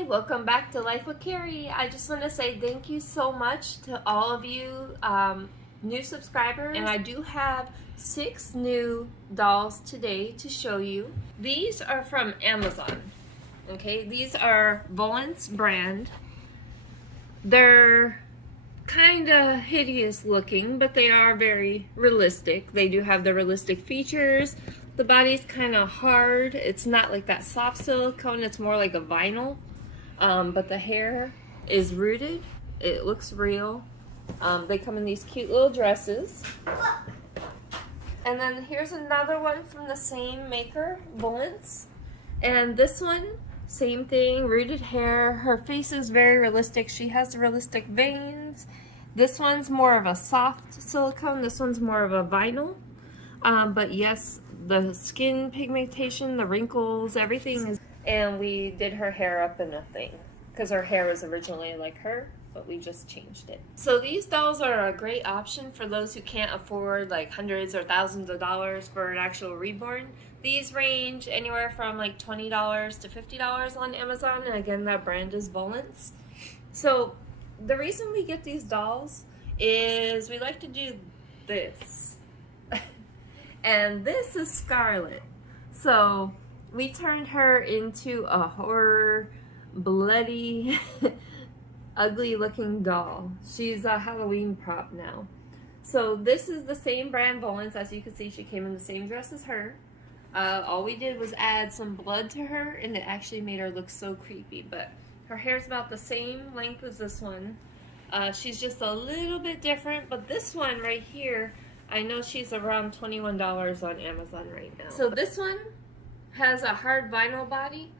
Hi, welcome back to Life with Carrie. I just want to say thank you so much to all of you new subscribers. And I do have 6 new dolls today to show you. These are from Amazon. Okay, these are Vollence brand. They're kind of hideous looking, but they are very realistic. They do have the realistic features. The body's kind of hard. It's not like that soft silicone. It's more like a vinyl. But the hair is rooted. It looks real. They come in these cute little dresses. And then here's another one from the same maker, Vollence. And this one, same thing, rooted hair. Her face is very realistic. She has realistic veins. This one's more of a soft silicone. This one's more of a vinyl. But yes, the skin pigmentation, the wrinkles, everything is. And we did her hair up in a thing because her hair was originally like her, but we just changed it. So these dolls are a great option for those who can't afford like hundreds or thousands of dollars for an actual reborn. These range anywhere from like $20 to $50 on Amazon, and again, that brand is Vollence. So the reason we get these dolls is we like to do this. And this is Scarlet. So we turned her into a horror, bloody, ugly looking doll. She's a Halloween prop now. So this is the same brand Vollence. As you can see, she came in the same dress as her. All we did was add some blood to her, and it actually made her look so creepy. But her hair's about the same length as this one. She's just a little bit different, but this one right here, I know she's around $21 on Amazon right now. So this one has a hard vinyl body.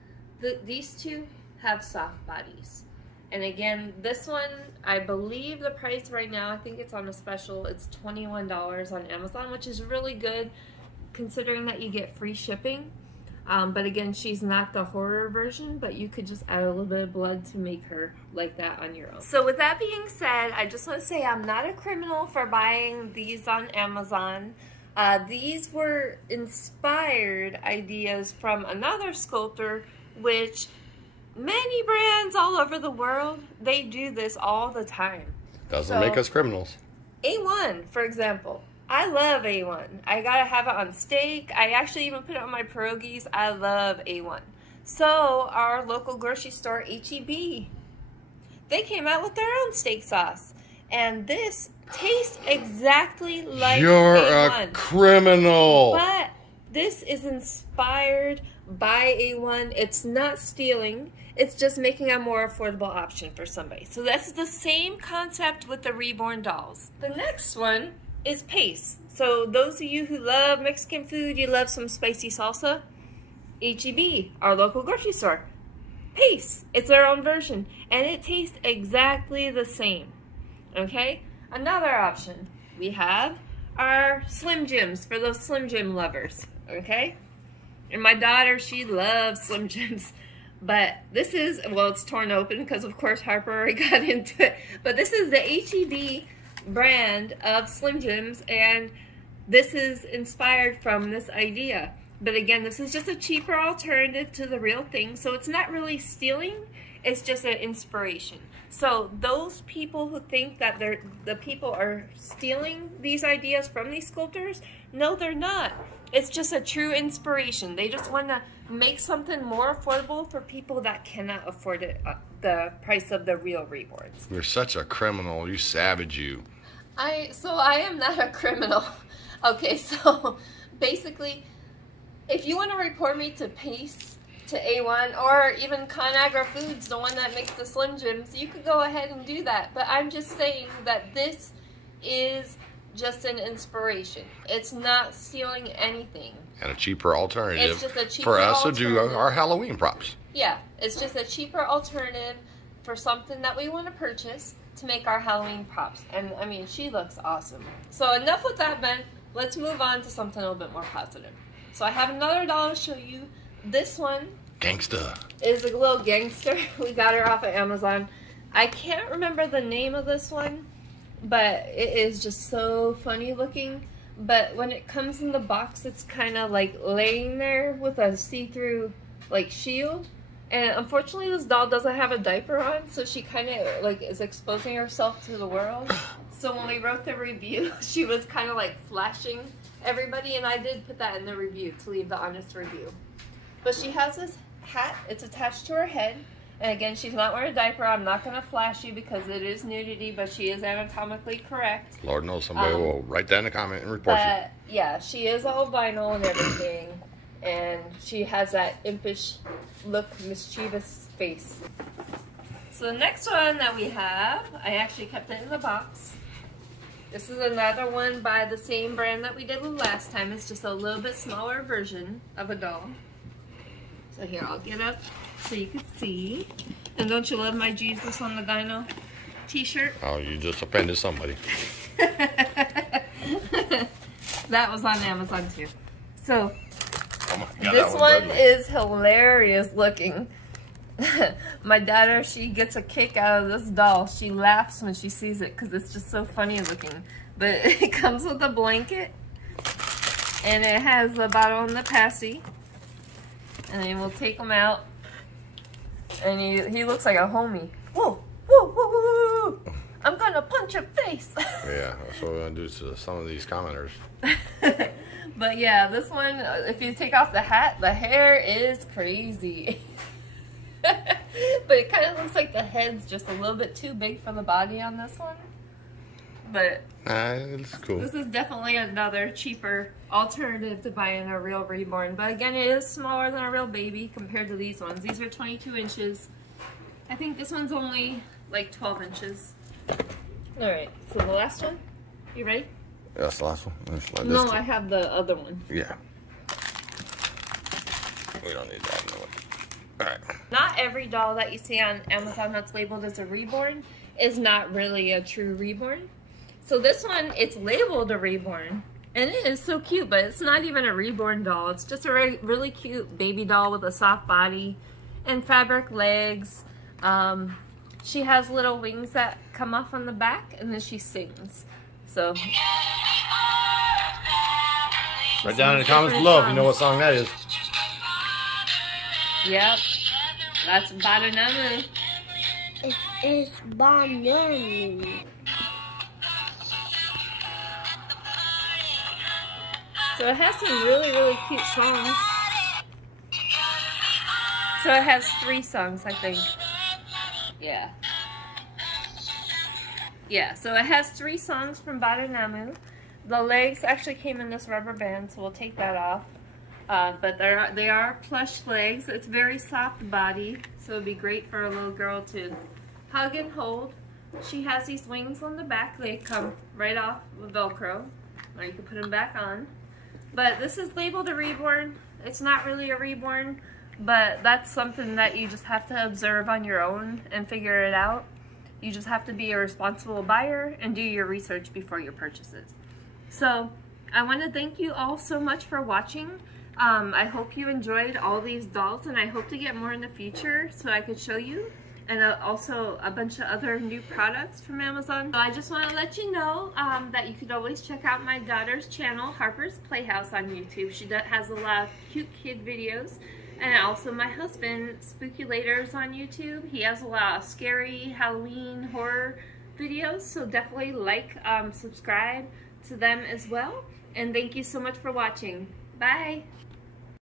These two have soft bodies. And again, this one, I believe the price right now, I think it's on a special, it's $21 on Amazon, which is really good considering that you get free shipping. But again, she's not the horror version, but you could just add a little bit of blood to make her like that on your own. So with that being said, I just want to say I'm not a criminal for buying these on Amazon. These were inspired ideas from another sculptor, which many brands all over the world, they do this all the time. Doesn't make us criminals. A1, for example. I love A1. I gotta have it on steak. I actually even put it on my pierogies. I love A1. So our local grocery store, H-E-B, they came out with their own steak sauce. And this tastes exactly like You're A1. a criminal. But this is inspired by A1. It's not stealing. It's just making a more affordable option for somebody. So that's the same concept with the Reborn dolls. The next one is Pace. So those of you who love Mexican food, you love some spicy salsa, H-E-B, our local grocery store. Pace. It's their own version. And it tastes exactly the same. Okay? Another option. We have our Slim Jims for those Slim Jim lovers. Okay? And my daughter, she loves Slim Jims. But this is, well, it's torn open because of course Harper already got into it. But this is the H-E-B brand of Slim Jims, and this is inspired from this idea. But again, this is just a cheaper alternative to the real thing, so it's not really stealing, it's just an inspiration. So those people who think that the people are stealing these ideas from these sculptors, no, they're not. It's just a true inspiration. They just want to make something more affordable for people that cannot afford it, the price of the real Reborns. You're such a criminal. You savage, you. So I am not a criminal. Okay, so basically, if you want to report me to Pace, to A1, or even ConAgra Foods, the one that makes the Slim Jims, you could go ahead and do that. But I'm just saying that this is just an inspiration. It's not stealing anything. And a cheaper alternative. It's just a cheaper for us alternative. to do our Halloween props. Yeah, it's just a cheaper alternative for something that we want to purchase to make our Halloween props. And I mean, she looks awesome. So enough with that, Ben. Let's move on to something a little bit more positive. So I have another doll to show you. This one Gangsta is a little gangster. We got her off of Amazon. I can't remember the name of this one, but it is just so funny looking. But when it comes in the box, it's kind of like laying there with a see-through like shield. And unfortunately, this doll doesn't have a diaper on, so she kind of like is exposing herself to the world. So when we wrote the review, she was kind of like flashing everybody, and I did put that in the review to leave the honest review. But she has this hat, it's attached to her head, and again, she's not wearing a diaper. I'm not going to flash you because it is nudity, but she is anatomically correct. Lord knows somebody will write that in the comment and report you. Yeah, she is all vinyl and everything, and she has that impish look, mischievous face. So the next one that we have, I actually kept it in the box. This is another one by the same brand that we did last time. It's just a little bit smaller version of a doll. So here, I'll get up so you can see. And don't you love my Jesus on the Gyno t-shirt? Oh, you just offended somebody. That was on Amazon too. So, oh my God, this one is hilarious looking. My daughter, she gets a kick out of this doll. She laughs when she sees it because it's just so funny looking. But it comes with a blanket, and it has a bottle and the passy. And then we'll take him out, and he looks like a homie. Whoa, whoa, whoa, whoa, whoa. I'm gonna punch your face. Yeah, that's what we're gonna do to some of these commenters. But yeah, this one, if you take off the hat, the hair is crazy. But it kind of looks like the head's just a little bit too big for the body on this one. But it's cool. This is definitely another cheaper alternative to buying a real Reborn. But again, it is smaller than a real baby compared to these ones. These are 22 inches. I think this one's only like 12 inches. Alright, so the last one. You ready? Yeah, that's the last one. No, I have the other one. Yeah. We don't need that. No. Alright. Not every doll that you see on Amazon that's labeled as a Reborn is not really a true Reborn. So this one, it's labeled a Reborn, and it is so cute, but it's not even a Reborn doll. It's just a really cute baby doll with a soft body and fabric legs. She has little wings that come off on the back, and then she sings. So Write down in the comments below if you know what song that is. Yep, that's Badanamu. It's Badanamu. So it has some really cute songs. So it has 3 songs, I think. Yeah. Yeah, so it has 3 songs from Badanamu. The legs actually came in this rubber band, so we'll take that off. But they are plush legs. It's very soft body, so it'd be great for a little girl to hug and hold. She has these wings on the back. They come right off with Velcro, or you can put them back on. But this is labeled a Reborn. It's not really a Reborn, but that's something that you just have to observe on your own and figure it out. You just have to be a responsible buyer and do your research before your purchases. So I want to thank you all so much for watching. I hope you enjoyed all these dolls, and I hope to get more in the future so I could show you, and also a bunch of other new products from Amazon. So I just want to let you know that you could always check out my daughter's channel, Harper's Playhouse, on YouTube. She has a lot of cute kid videos. And also my husband, Spooky Laters, on YouTube. He has a lot of scary Halloween horror videos, so definitely like, subscribe to them as well. And thank you so much for watching. Bye!